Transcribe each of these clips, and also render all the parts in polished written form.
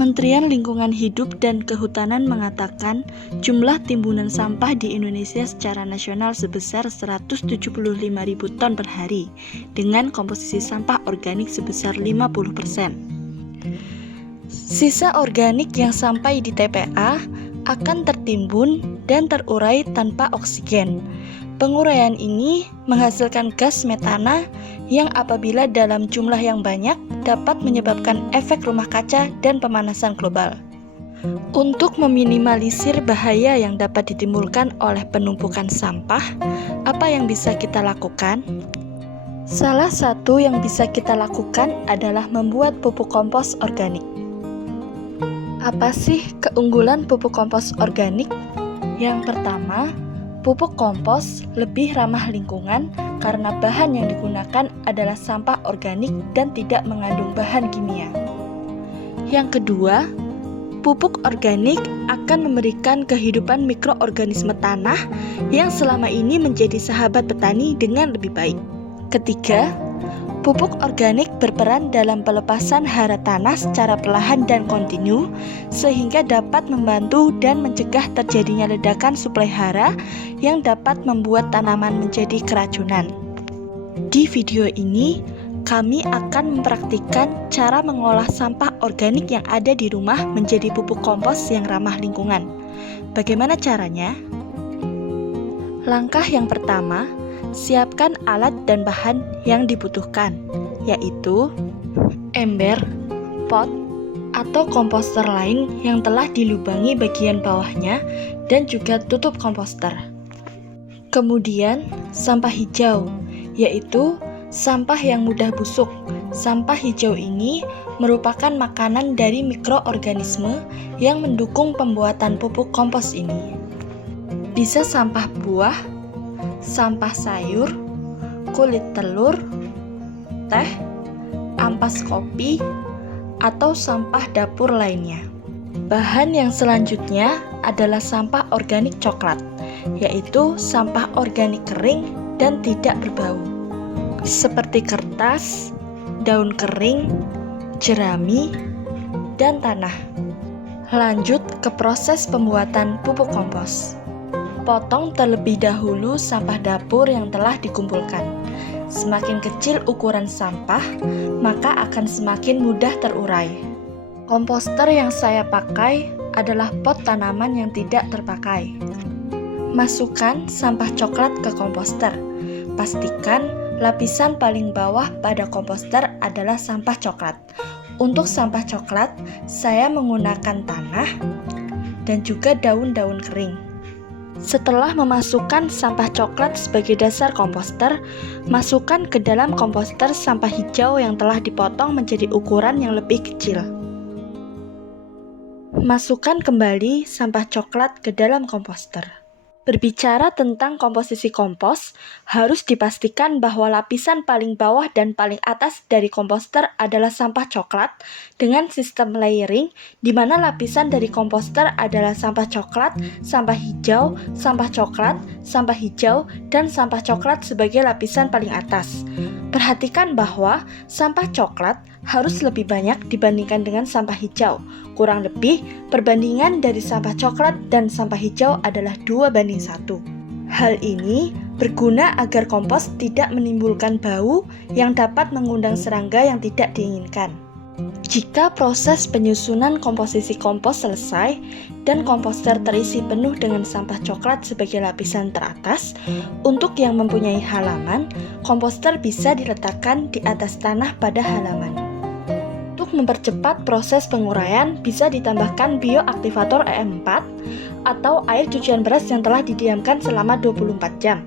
Kementerian Lingkungan Hidup dan Kehutanan mengatakan jumlah timbunan sampah di Indonesia secara nasional sebesar 175.000 ton per hari dengan komposisi sampah organik sebesar 50%. Sisa organik yang sampai di TPA akan tertimbun dan terurai tanpa oksigen. Penguraian ini menghasilkan gas metana yang apabila dalam jumlah yang banyak dapat menyebabkan efek rumah kaca dan pemanasan global. Untuk meminimalisir bahaya yang dapat ditimbulkan oleh penumpukan sampah, apa yang bisa kita lakukan? Salah satu yang bisa kita lakukan adalah membuat pupuk kompos organik. Apa sih keunggulan pupuk kompos organik? Yang pertama, pupuk kompos lebih ramah lingkungan karena bahan yang digunakan adalah sampah organik dan tidak mengandung bahan kimia. Yang kedua, pupuk organik akan memberikan kehidupan mikroorganisme tanah yang selama ini menjadi sahabat petani dengan lebih baik. Ketiga, pupuk organik berperan dalam pelepasan hara tanah secara perlahan dan kontinu, sehingga dapat membantu dan mencegah terjadinya ledakan suplai hara yang dapat membuat tanaman menjadi keracunan. Di video ini, kami akan mempraktikkan cara mengolah sampah organik yang ada di rumah menjadi pupuk kompos yang ramah lingkungan. Bagaimana caranya? Langkah yang pertama, siapkan alat dan bahan yang dibutuhkan, yaitu ember, pot, atau komposter lain yang telah dilubangi bagian bawahnya dan juga tutup komposter. Kemudian, sampah hijau, yaitu sampah yang mudah busuk. Sampah hijau ini merupakan makanan dari mikroorganisme yang mendukung pembuatan pupuk kompos ini. Bisa sampah buah, sampah sayur, kulit telur, teh, ampas kopi, atau sampah dapur lainnya. Bahan yang selanjutnya adalah sampah organik coklat, yaitu sampah organik kering dan tidak berbau, seperti kertas, daun kering, jerami, dan tanah. Lanjut ke proses pembuatan pupuk kompos. Potong terlebih dahulu sampah dapur yang telah dikumpulkan. Semakin kecil ukuran sampah, maka akan semakin mudah terurai. Komposter yang saya pakai adalah pot tanaman yang tidak terpakai. Masukkan sampah coklat ke komposter. Pastikan lapisan paling bawah pada komposter adalah sampah coklat. Untuk sampah coklat, saya menggunakan tanah dan juga daun-daun kering. Setelah memasukkan sampah coklat sebagai dasar komposter, masukkan ke dalam komposter sampah hijau yang telah dipotong menjadi ukuran yang lebih kecil. Masukkan kembali sampah coklat ke dalam komposter. Berbicara tentang komposisi kompos, harus dipastikan bahwa lapisan paling bawah dan paling atas dari komposter adalah sampah coklat dengan sistem layering, di mana lapisan dari komposter adalah sampah coklat, sampah hijau, sampah coklat, sampah hijau, dan sampah coklat sebagai lapisan paling atas. Perhatikan bahwa sampah coklat harus lebih banyak dibandingkan dengan sampah hijau. Kurang lebih, perbandingan dari sampah coklat dan sampah hijau adalah 2:1. Hal ini berguna agar kompos tidak menimbulkan bau yang dapat mengundang serangga yang tidak diinginkan. Jika proses penyusunan komposisi kompos selesai dan komposter terisi penuh dengan sampah coklat sebagai lapisan teratas, untuk yang mempunyai halaman, komposter bisa diletakkan di atas tanah pada halaman. Untuk mempercepat proses penguraian, bisa ditambahkan bioaktivator EM4 atau air cucian beras yang telah didiamkan selama 24 jam.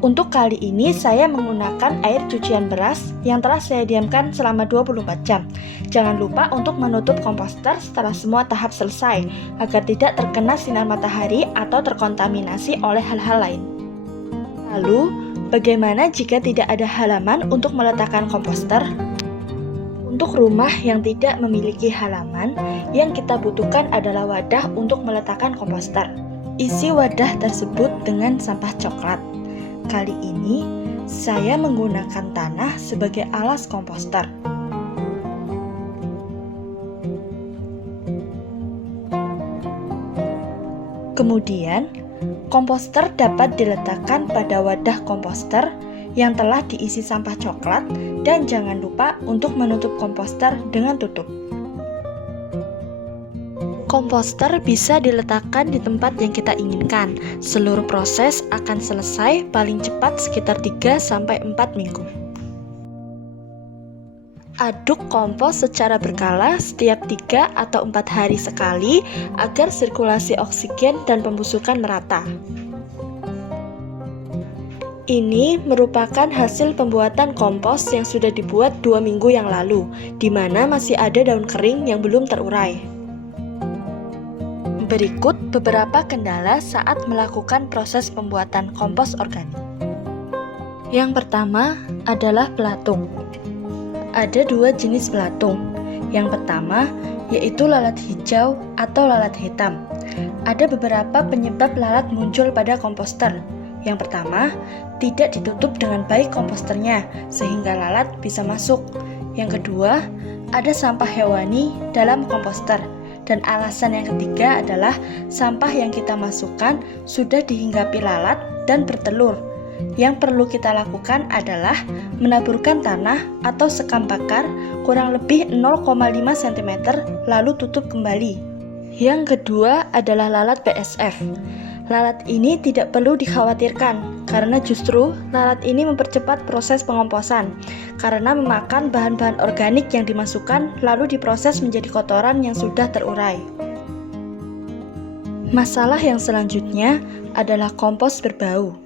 Untuk kali ini saya menggunakan air cucian beras yang telah saya diamkan selama 24 jam. Jangan lupa untuk menutup komposter setelah semua tahap selesai, agar tidak terkena sinar matahari atau terkontaminasi oleh hal-hal lain. Lalu, bagaimana jika tidak ada halaman untuk meletakkan komposter? Untuk rumah yang tidak memiliki halaman, yang kita butuhkan adalah wadah untuk meletakkan komposter. Isi wadah tersebut dengan sampah coklat. Kali ini, saya menggunakan tanah sebagai alas komposter. Kemudian, komposter dapat diletakkan pada wadah komposter yang telah diisi sampah coklat dan jangan lupa untuk menutup komposter dengan tutup. Komposter bisa diletakkan di tempat yang kita inginkan. Seluruh proses akan selesai paling cepat sekitar 3-4 minggu. Aduk kompos secara berkala setiap 3 atau 4 hari sekali agar sirkulasi oksigen dan pembusukan merata. Ini merupakan hasil pembuatan kompos yang sudah dibuat 2 minggu yang lalu, di mana masih ada daun kering yang belum terurai. Berikut beberapa kendala saat melakukan proses pembuatan kompos organik. Yang pertama adalah belatung. Ada 2 jenis belatung. Yang pertama yaitu lalat hijau atau lalat hitam. Ada beberapa penyebab lalat muncul pada komposter. Yang pertama, tidak ditutup dengan baik komposternya sehingga lalat bisa masuk. Yang kedua, ada sampah hewani dalam komposter. Dan alasan yang ketiga adalah sampah yang kita masukkan sudah dihinggapi lalat dan bertelur. Yang perlu kita lakukan adalah menaburkan tanah atau sekam bakar kurang lebih 0,5 cm lalu tutup kembali. Yang kedua adalah lalat BSF. Lalat ini tidak perlu dikhawatirkan karena justru lalat ini mempercepat proses pengomposan karena memakan bahan-bahan organik yang dimasukkan lalu diproses menjadi kotoran yang sudah terurai. Masalah yang selanjutnya adalah kompos berbau.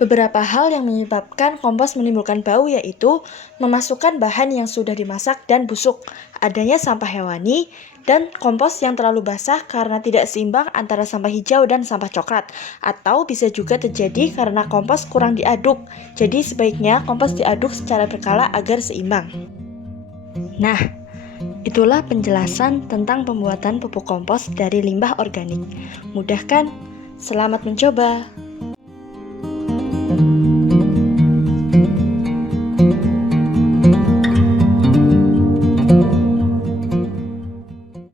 Beberapa hal yang menyebabkan kompos menimbulkan bau yaitu memasukkan bahan yang sudah dimasak dan busuk, adanya sampah hewani, dan kompos yang terlalu basah karena tidak seimbang antara sampah hijau dan sampah coklat, atau bisa juga terjadi karena kompos kurang diaduk. Jadi sebaiknya kompos diaduk secara berkala agar seimbang. Nah, itulah penjelasan tentang pembuatan pupuk kompos dari limbah organik. Mudah kan? Selamat mencoba!